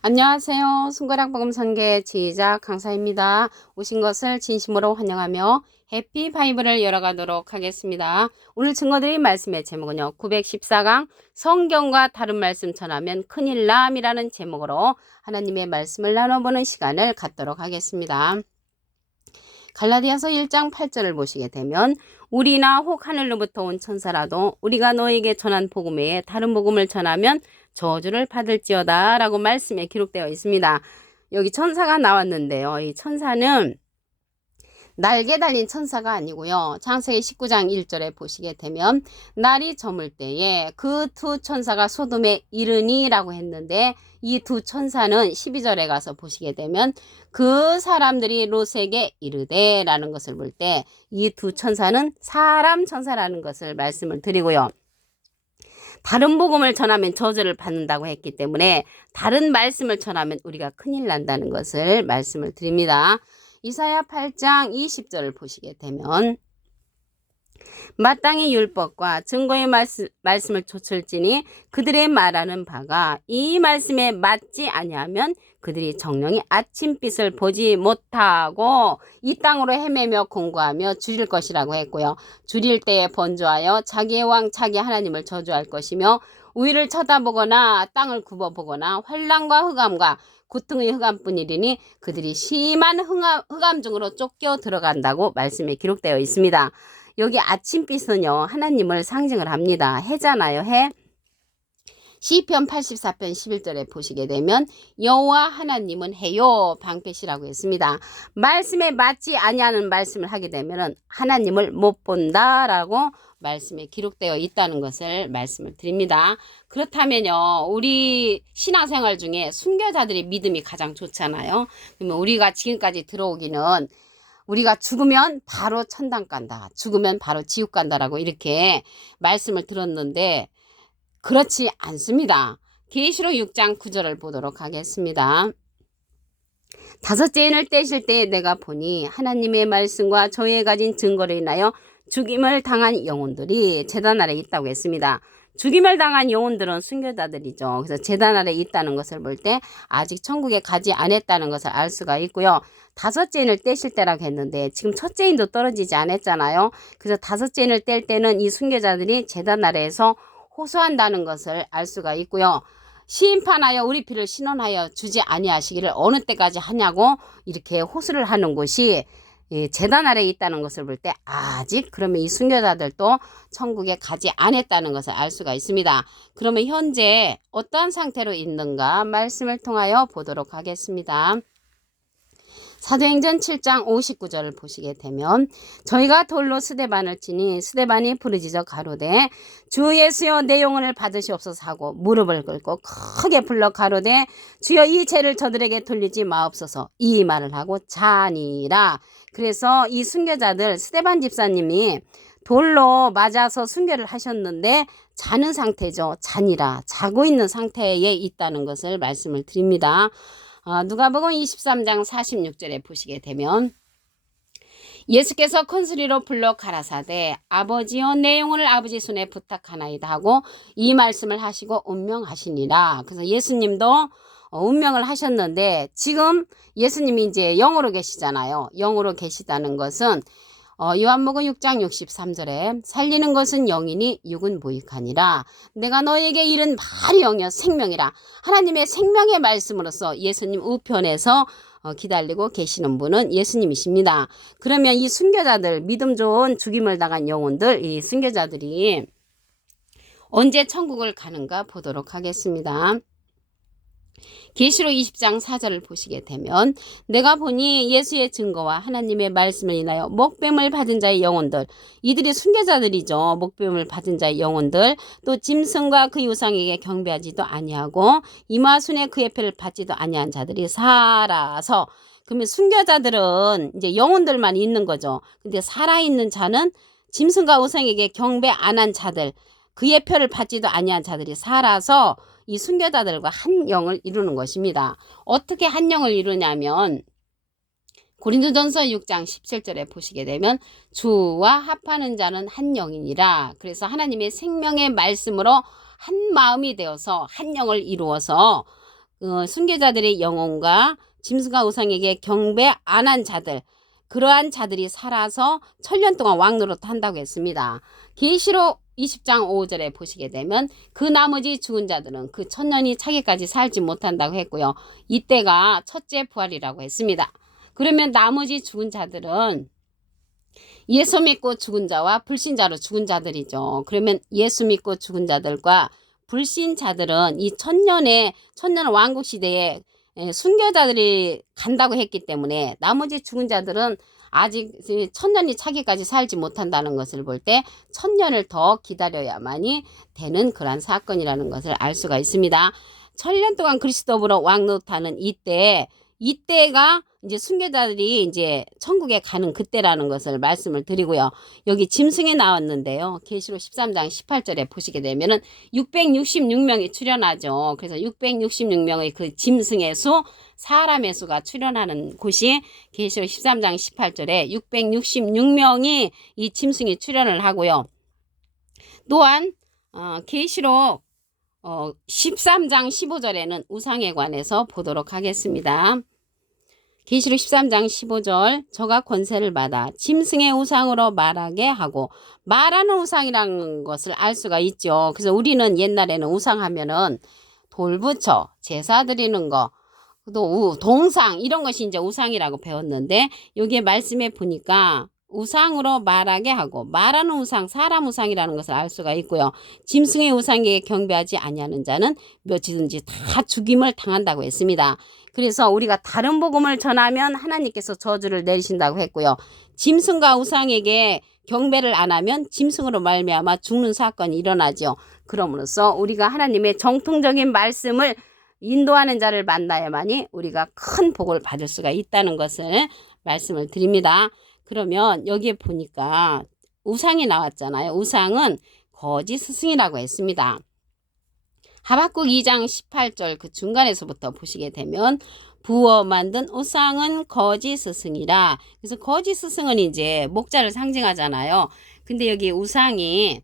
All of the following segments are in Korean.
안녕하세요. 손가락 복음 선계 지휘자 강사입니다. 오신 것을 진심으로 환영하며 해피 바이블을 열어가도록 하겠습니다. 오늘 증거드릴 말씀의 제목은요. 914강 성경과 다른 말씀 전하면 큰일 남이라는 제목으로 하나님의 말씀을 나눠보는 시간을 갖도록 하겠습니다. 갈라디아서 1장 8절을 보시게 되면 우리나 혹 하늘로부터 온 천사라도 우리가 너에게 전한 복음 외에 다른 복음을 전하면 저주를 받을지어다 라고 말씀에 기록되어 있습니다. 여기 천사가 나왔는데요. 이 천사는 날개 달린 천사가 아니고요. 창세기 19장 1절에 보시게 되면 날이 저물 때에 그 두 천사가 소돔에 이르니 라고 했는데 이 두 천사는 12절에 가서 보시게 되면 그 사람들이 롯에게 이르되 라는 것을 볼 때 이 두 천사는 사람 천사라는 것을 말씀을 드리고요. 다른 복음을 전하면 저주를 받는다고 했기 때문에 다른 말씀을 전하면 우리가 큰일 난다는 것을 말씀을 드립니다. 이사야 8장 20절을 보시게 되면 마땅히 율법과 증거의 말씀을 좇을지니 그들의 말하는 바가 이 말씀에 맞지 아니하면 그들이 정령이 아침빛을 보지 못하고 이 땅으로 헤매며 공고하며 줄일 것이라고 했고요. 줄일 때에 번주하여 자기의 왕 자기 하나님을 저주할 것이며 우위를 쳐다보거나 땅을 굽어보거나 환난과 흑암과 고통의 흑암뿐이리니 그들이 심한 흑암 중으로 쫓겨 들어간다고 말씀에 기록되어 있습니다. 여기 아침빛은요 하나님을 상징을 합니다. 해잖아요. 해. 시편 84편 11절에 보시게 되면 여호와 하나님은 해요 방패시라고 했습니다. 말씀에 맞지 아니하는 말씀을 하게 되면 하나님을 못 본다라고 말씀에 기록되어 있다는 것을 말씀을 드립니다. 그렇다면요 우리 신앙생활 중에 순교자들의 믿음이 가장 좋잖아요. 그러면 우리가 지금까지 들어오기는 우리가 죽으면 바로 천당 간다. 죽으면 바로 지옥 간다라고 이렇게 말씀을 들었는데 그렇지 않습니다. 계시록 6장 9절을 보도록 하겠습니다. 다섯째 인을 떼실 때 내가 보니 하나님의 말씀과 저의 가진 증거로 인하여 죽임을 당한 영혼들이 제단 아래 있다고 했습니다. 죽임을 당한 영혼들은 순교자들이죠. 그래서 제단 아래 있다는 것을 볼 때 아직 천국에 가지 않았다는 것을 알 수가 있고요. 다섯째 인을 떼실 때라고 했는데 지금 첫째 인도 떨어지지 않았잖아요. 그래서 다섯째 인을 뗄 때는 이 순교자들이 제단 아래에서 호소한다는 것을 알 수가 있고요. 심판하여 우리 피를 신원하여 주지 아니하시기를 어느 때까지 하냐고 이렇게 호소를 하는 곳이 제단 아래에 있다는 것을 볼 때 아직 그러면 이 순교자들도 천국에 가지 않았다는 것을 알 수가 있습니다. 그러면 현재 어떤 상태로 있는가 말씀을 통하여 보도록 하겠습니다. 사도행전 7장 59절을 보시게 되면 저희가 돌로 스데반을 치니 스데반이 부르짖어 가로되 주 예수여 내 영혼을 받으시옵소서 하고 무릎을 꿇고 크게 불러 가로되 주여 이 죄를 저들에게 돌리지 마옵소서 이 말을 하고 자니라. 그래서 이 순교자들 스데반 집사님이 돌로 맞아서 순교를 하셨는데 자는 상태죠. 자니라. 자고 있는 상태에 있다는 것을 말씀을 드립니다. 누가복음 23장 46절에 보시게 되면 예수께서 큰 소리로 불러 가라사대 아버지여 내 영혼을 아버지 손에 부탁하나이다 하고 이 말씀을 하시고 운명하시니라. 그래서 예수님도 운명을 하셨는데 지금 예수님이 이제 영으로 계시잖아요. 영으로 계시다는 것은 요한복음 6장 63절에 살리는 것은 영이니 육은 무익하니라. 내가 너에게 이른 말이 영이여 생명이라. 하나님의 생명의 말씀으로서 예수님 우편에서 기다리고 계시는 분은 예수님이십니다. 그러면 이 순교자들 믿음 좋은 죽임을 당한 영혼들 이 순교자들이 언제 천국을 가는가 보도록 하겠습니다. 계시록 20장 4절을 보시게 되면 내가 보니 예수의 증거와 하나님의 말씀을 인하여 목뱀을 받은 자의 영혼들 이들이 순교자들이죠. 목뱀을 받은 자의 영혼들 또 짐승과 그 우상에게 경배하지도 아니하고 이마순의 그의 표를 받지도 아니한 자들이 살아서 그러면 순교자들은 이제 영혼들만 있는 거죠. 근데 살아있는 자는 짐승과 우상에게 경배 안 한 자들 그의 표를 받지도 아니한 자들이 살아서 이 순교자들과 한 영을 이루는 것입니다. 어떻게 한 영을 이루냐면 고린도전서 6장 17절에 보시게 되면 주와 합하는 자는 한 영이니라. 그래서 하나님의 생명의 말씀으로 한 마음이 되어서 한 영을 이루어서 순교자들의 영혼과 짐승과 우상에게 경배 안 한 자들, 그러한 자들이 살아서 1000년 동안 왕노릇 한다고 했습니다. 계시록 20장 5절에 보시게 되면 그 나머지 죽은 자들은 그 1000년이 차기까지 살지 못한다고 했고요. 이때가 첫째 부활이라고 했습니다. 그러면 나머지 죽은 자들은 예수 믿고 죽은 자와 불신자로 죽은 자들이죠. 그러면 예수 믿고 죽은 자들과 불신자들은 이 천년 왕국 시대에 순교자들이 간다고 했기 때문에 나머지 죽은 자들은 아직 1000년이 차기까지 살지 못한다는 것을 볼 때 1000년을 더 기다려야만이 되는 그런 사건이라는 것을 알 수가 있습니다. 1000년 동안 그리스도로 왕노릇하는 이때가 이제 순교자들이 이제 천국에 가는 그때라는 것을 말씀을 드리고요. 여기 짐승이 나왔는데요. 계시록 13장 18절에 보시게 되면은 666명이 출현하죠. 그래서 666명의 그 짐승의 수, 사람의 수가 출현하는 곳이 계시록 13장 18절에 666명이 이 짐승이 출현을 하고요. 또한 계시록 13장 15절에는 우상에 관해서 보도록 하겠습니다. 계시록 13장 15절 저가 권세를 받아 짐승의 우상으로 말하게 하고, 말하는 우상이라는 것을 알 수가 있죠. 그래서 우리는 옛날에는 우상하면은 돌부처 제사 드리는 거, 또 동상 이런 것이 이제 우상이라고 배웠는데 여기에 말씀에 보니까 우상으로 말하게 하고, 말하는 우상 사람 우상이라는 것을 알 수가 있고요. 짐승의 우상에게 경배하지 아니하는 자는 몇이든지 다 죽임을 당한다고 했습니다. 그래서 우리가 다른 복음을 전하면 하나님께서 저주를 내리신다고 했고요. 짐승과 우상에게 경배를 안 하면 짐승으로 말미암아 죽는 사건이 일어나죠. 그러므로써 우리가 하나님의 정통적인 말씀을 인도하는 자를 만나야만이 우리가 큰 복을 받을 수가 있다는 것을 말씀을 드립니다. 그러면 여기에 보니까 우상이 나왔잖아요. 우상은 거짓 스승이라고 했습니다. 하박국 2장 18절 그 중간에서부터 보시게 되면 부어 만든 우상은 거짓 스승이라. 그래서 거짓 스승은 이제 목자를 상징하잖아요. 근데 여기 우상이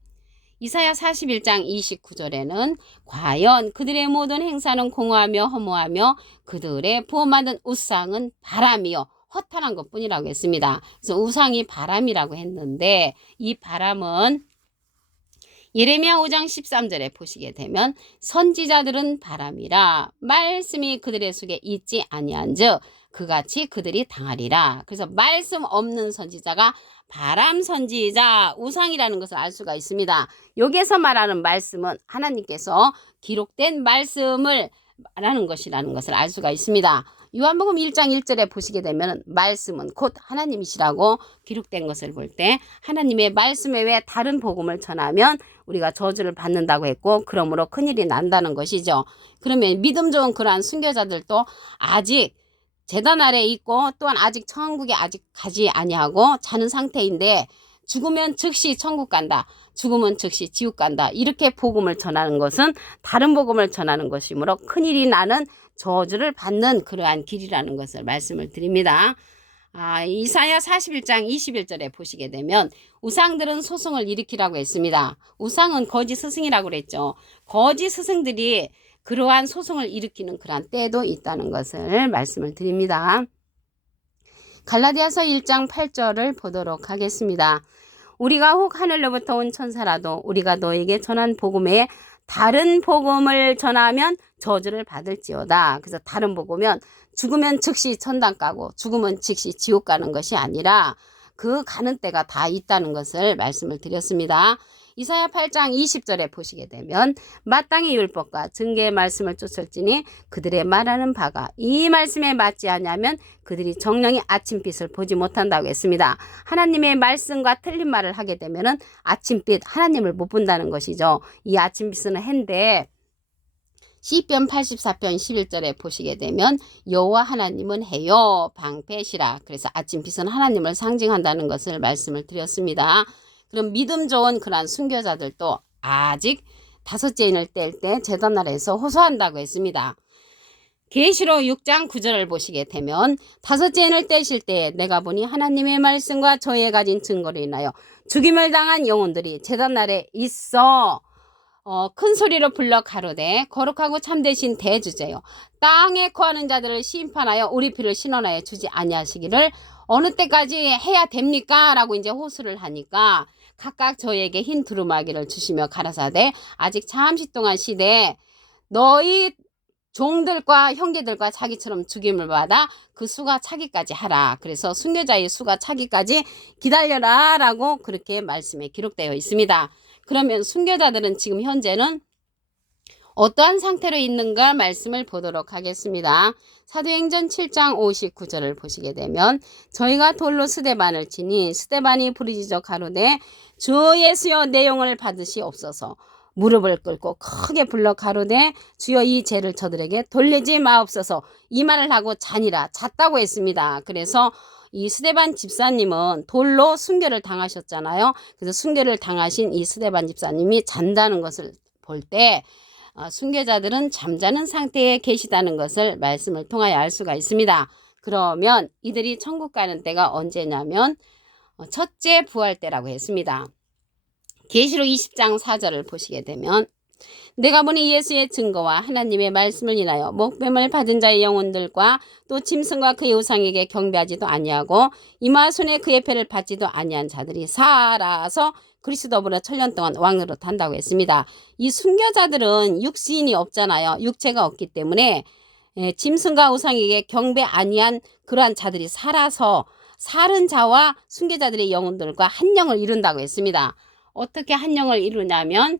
이사야 41장 29절에는 과연 그들의 모든 행사는 공허하며 허무하며 그들의 부어 만든 우상은 바람이요 허탄한 것뿐이라고 했습니다. 그래서 우상이 바람이라고 했는데 이 바람은 예레미야 5장 13절에 보시게 되면 선지자들은 바람이라 말씀이 그들의 속에 있지 아니한즉 그같이 그들이 당하리라. 그래서 말씀 없는 선지자가 바람 선지자, 우상이라는 것을 알 수가 있습니다. 여기에서 말하는 말씀은 하나님께서 기록된 말씀을 말하는 것이라는 것을 알 수가 있습니다. 요한복음 1장 1절에 보시게 되면 말씀은 곧 하나님이시라고 기록된 것을 볼 때 하나님의 말씀 외에 다른 복음을 전하면 우리가 저주를 받는다고 했고, 그러므로 큰일이 난다는 것이죠. 그러면 믿음 좋은 그러한 순교자들도 아직 제단 아래 있고 또한 아직 천국에 아직 가지 아니하고 자는 상태인데 죽으면 즉시 천국 간다, 죽으면 즉시 지옥 간다, 이렇게 복음을 전하는 것은 다른 복음을 전하는 것이므로 큰일이 나는 저주를 받는 그러한 길이라는 것을 말씀을 드립니다. 이사야 41장 21절에 보시게 되면 우상들은 소송을 일으키라고 했습니다. 우상은 거짓 스승이라고 그랬죠. 거짓 스승들이 그러한 소송을 일으키는 그러한 때도 있다는 것을 말씀을 드립니다. 갈라디아서 1장 8절을 보도록 하겠습니다. 우리가 혹 하늘로부터 온 천사라도 우리가 너에게 전한 복음에 다른 복음을 전하면 저주를 받을지어다. 그래서 다른 복음은 죽으면 즉시 천당 가고 죽으면 즉시 지옥 가는 것이 아니라 그 가는 때가 다 있다는 것을 말씀을 드렸습니다. 이사야 8장 20절에 보시게 되면 마땅히 율법과 증개의 말씀을 쫓을지니 그들의 말하는 바가 이 말씀에 맞지 않으면 그들이 정령이 아침빛을 보지 못한다고 했습니다. 하나님의 말씀과 틀린 말을 하게 되면 아침빛 하나님을 못 본다는 것이죠. 이 아침빛은 해인데 시편 84편 11절에 보시게 되면 여호와 하나님은 해요 방패시라. 그래서 아침빛은 하나님을 상징한다는 것을 말씀을 드렸습니다. 그럼 믿음 좋은 그러한 순교자들도 아직 다섯째 인을 뗄 때 제단 아래에서 호소한다고 했습니다. 계시록 6장 9절을 보시게 되면 다섯째 인을 떼실 때 내가 보니 하나님의 말씀과 저의 가진 증거로 인하여 죽임을 당한 영혼들이 제단 아래 있어 큰 소리로 불러 가로되 거룩하고 참되신 대주제요 땅에 거하는 자들을 심판하여 우리 피를 신원하여 주지 아니하시기를 어느 때까지 해야 됩니까? 라고 이제 호소를 하니까 각각 저에게 흰 두루마기를 주시며 가라사대 아직 잠시 동안 시대에 너희 종들과 형제들과 자기처럼 죽임을 받아 그 수가 차기까지 하라. 그래서 순교자의 수가 차기까지 기다려라 라고 그렇게 말씀에 기록되어 있습니다. 그러면 순교자들은 지금 현재는 어떠한 상태로 있는가 말씀을 보도록 하겠습니다. 사도행전 7장 59절을 보시게 되면 저희가 돌로 스데반을 치니 스데반이 부르짖어 가로되 주 예수여 내 영을 받으시옵소서. 무릎을 꿇고 크게 불러 가로되 주여 이 죄를 저들에게 돌리지 마옵소서. 이 말을 하고 자니라 잤다고 했습니다. 그래서 이 스데반 집사님은 돌로 순교를 당하셨잖아요. 그래서 순교를 당하신 이 스데반 집사님이 잔다는 것을 볼 때 순교자들은 잠자는 상태에 계시다는 것을 말씀을 통하여 알 수가 있습니다. 그러면 이들이 천국 가는 때가 언제냐면 첫째 부활 때라고 했습니다. 계시록 20장 4절을 보시게 되면 내가 보니 예수의 증거와 하나님의 말씀을 인하여 목뱀을 받은 자의 영혼들과 또 짐승과 그의 우상에게 경배하지도 아니하고 이마 손에 그의 패를 받지도 아니한 자들이 살아서 그리스도보다 천년 동안 왕으로 탄다고 했습니다. 이 순교자들은 육신이 없잖아요. 육체가 없기 때문에 짐승과 우상에게 경배 아니한 그러한 자들이 살아서 살은 자와 순교자들의 영혼들과 한 영을 이룬다고 했습니다. 어떻게 한 영을 이루냐면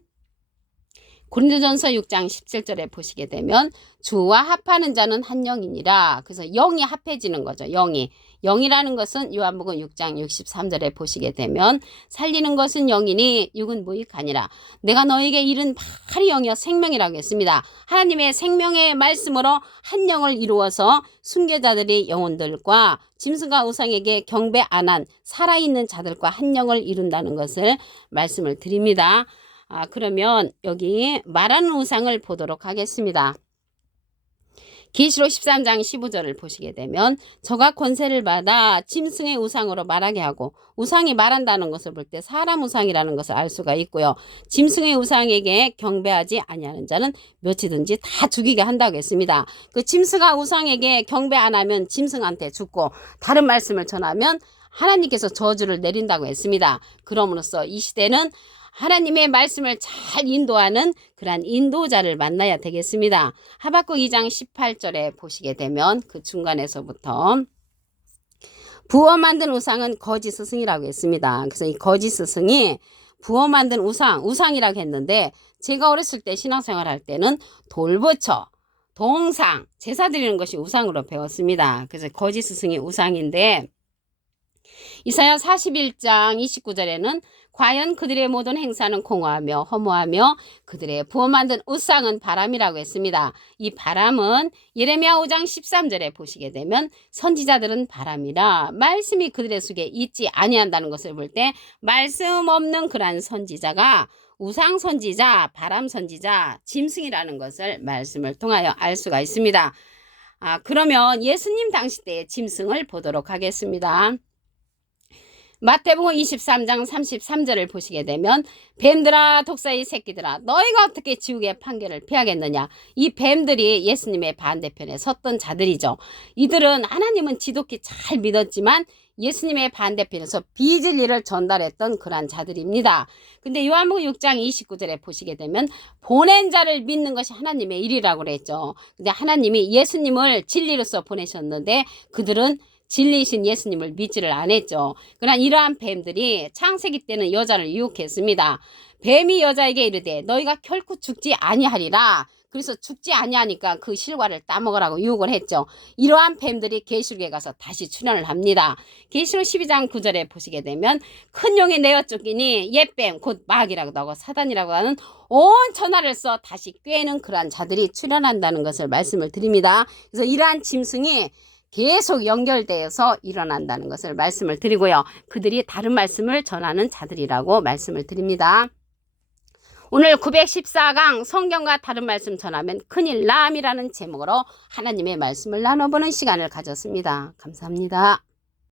고린도전서 6장 17절에 보시게 되면 주와 합하는 자는 한 영이니라. 그래서 영이 합해지는 거죠. 영이라는 것은 요한복음 6장 63절에 보시게 되면 살리는 것은 영이니 육은 무익하니라. 내가 너에게 이른 바로 영이여 생명이라고 했습니다. 하나님의 생명의 말씀으로 한 영을 이루어서 순교자들의 영혼들과 짐승과 우상에게 경배 안 한 살아있는 자들과 한 영을 이룬다는 것을 말씀을 드립니다. 그러면 여기 말하는 우상을 보도록 하겠습니다. 계시록 13장 15절을 보시게 되면 저가 권세를 받아 짐승의 우상으로 말하게 하고 우상이 말한다는 것을 볼 때 사람 우상이라는 것을 알 수가 있고요. 짐승의 우상에게 경배하지 아니하는 자는 몇이든지 다 죽이게 한다고 했습니다. 그 짐승과 우상에게 경배 안 하면 짐승한테 죽고 다른 말씀을 전하면 하나님께서 저주를 내린다고 했습니다. 그럼으로써 이 시대는 하나님의 말씀을 잘 인도하는 그러한 인도자를 만나야 되겠습니다. 하박국 2장 18절에 보시게 되면 그 중간에서부터 부어 만든 우상은 거짓 스승이라고 했습니다. 그래서 이 거짓 스승이 부어 만든 우상이라고 했는데 제가 어렸을 때 신앙생활 할 때는 돌부처, 동상, 제사 드리는 것이 우상으로 배웠습니다. 그래서 거짓 스승이 우상인데 이사야 41장 29절에는 과연 그들의 모든 행사는 공허하며 허무하며 그들의 부어 만든 우상은 바람이라고 했습니다. 이 바람은 예레미야 5장 13절에 보시게 되면 선지자들은 바람이라 말씀이 그들의 속에 있지 아니한다는 것을 볼 때 말씀 없는 그러한 선지자가 우상 선지자, 바람 선지자, 짐승이라는 것을 말씀을 통하여 알 수가 있습니다. 그러면 예수님 당시 때의 짐승을 보도록 하겠습니다. 마태복음 23장 33절을 보시게 되면 뱀들아 독사의 새끼들아 너희가 어떻게 지옥의 판결을 피하겠느냐. 이 뱀들이 예수님의 반대편에 섰던 자들이죠. 이들은 하나님은 지독히 잘 믿었지만 예수님의 반대편에서 비진리를 전달했던 그러한 자들입니다. 근데 요한복음 6장 29절에 보시게 되면 보낸 자를 믿는 것이 하나님의 일이라고 그랬죠. 근데 하나님이 예수님을 진리로서 보내셨는데 그들은 진리이신 예수님을 믿지를 않았죠. 그러나 이러한 뱀들이 창세기 때는 여자를 유혹했습니다. 뱀이 여자에게 이르되 너희가 결코 죽지 아니하리라. 그래서 죽지 아니하니까 그 실과를 따먹으라고 유혹을 했죠. 이러한 뱀들이 계시록에 가서 다시 출현을 합니다. 계시록 12장 9절에 보시게 되면 큰 용이 내어 쫓기니 옛뱀 곧 마귀라고 하고 사단이라고 하는 온 천하를 써 다시 꿰는 그러한 자들이 출현한다는 것을 말씀을 드립니다. 그래서 이러한 짐승이 계속 연결되어서 일어난다는 것을 말씀을 드리고요. 그들이 다른 말씀을 전하는 자들이라고 말씀을 드립니다. 오늘 914강 성경과 다른 말씀 전하면 큰일 남이라는 제목으로 하나님의 말씀을 나눠보는 시간을 가졌습니다. 감사합니다.